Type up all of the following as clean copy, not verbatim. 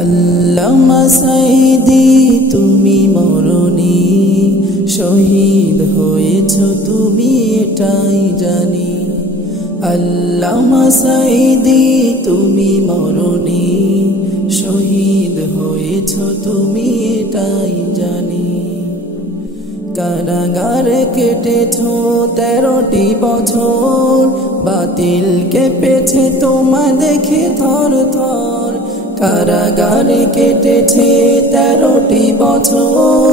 আল্লামা সাঈদী তুমি মরণী, শহীদ হয়েছ তুমি এটাই জানি। আল্লামা সাঈদী তুমি মরণী, শহীদ হয়েছ তুমি এটাই জানি। কারাগারে কেটেছ 13টি বছর, বাতিল কেঁপেছে তোমায় দেখে থর থর। কারাগারে কেটেছে 13টি বছর,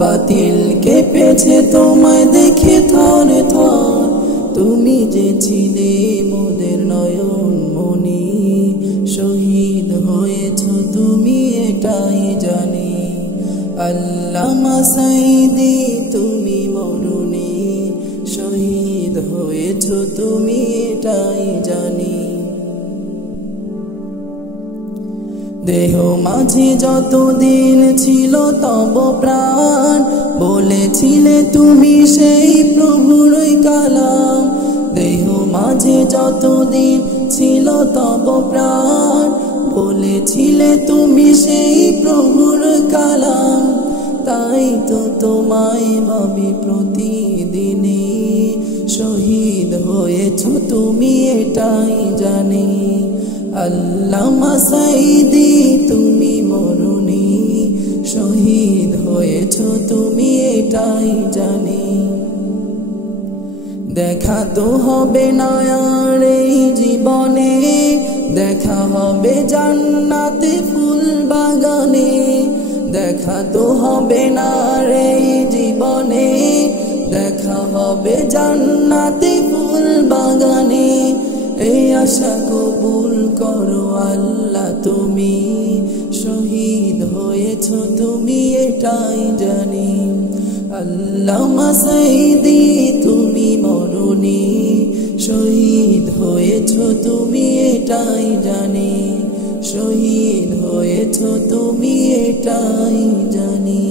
বাতিল কেঁপেছে তোমায় দেখে থর থর। তুমি যে ছিলে মোদের নয়ন মনি, শহীদ হয়েছ তুমি এটাই জানি। আল্লামা সাঈদী তুমি মরণী, শহীদ হয়েছ তুমি এটাই জানি। দেহ মাঝে যতদিন ছিল তব প্রাণ, বলেছিলে তুমি সেই প্রভুর কালাম। দেহ মাঝে যতদিন ছিল তব প্রাণ, বলেছিলে তুমি সেই প্রভুর কালাম। তাই তো তোমায় ভাবি প্রতিদিনে, শহীদ হয়েছ তুমি এটাই জানি। আল্লামা সাঈদী তুমি মরণী, শহীদ হয়েছ তুমি এটাই জানি। দেখা তো হবে না আর এই জীবনে, দেখা হবে জান্নাতে ফুল বাগানে। দেখা তো হবে না আর এই জীবনে, দেখা হবে জান্নাতে ফুল বাগানে। এই আশা কবুল করো আল্লাহ তুমি, শহীদ হয়েছ তুমি এটাই জানি। আল্লামা সাঈদী তুমি মরণী, শহীদ হয়েছ তুমি এটাই জানি। শহীদ হয়েছ তুমি এটাই জানি।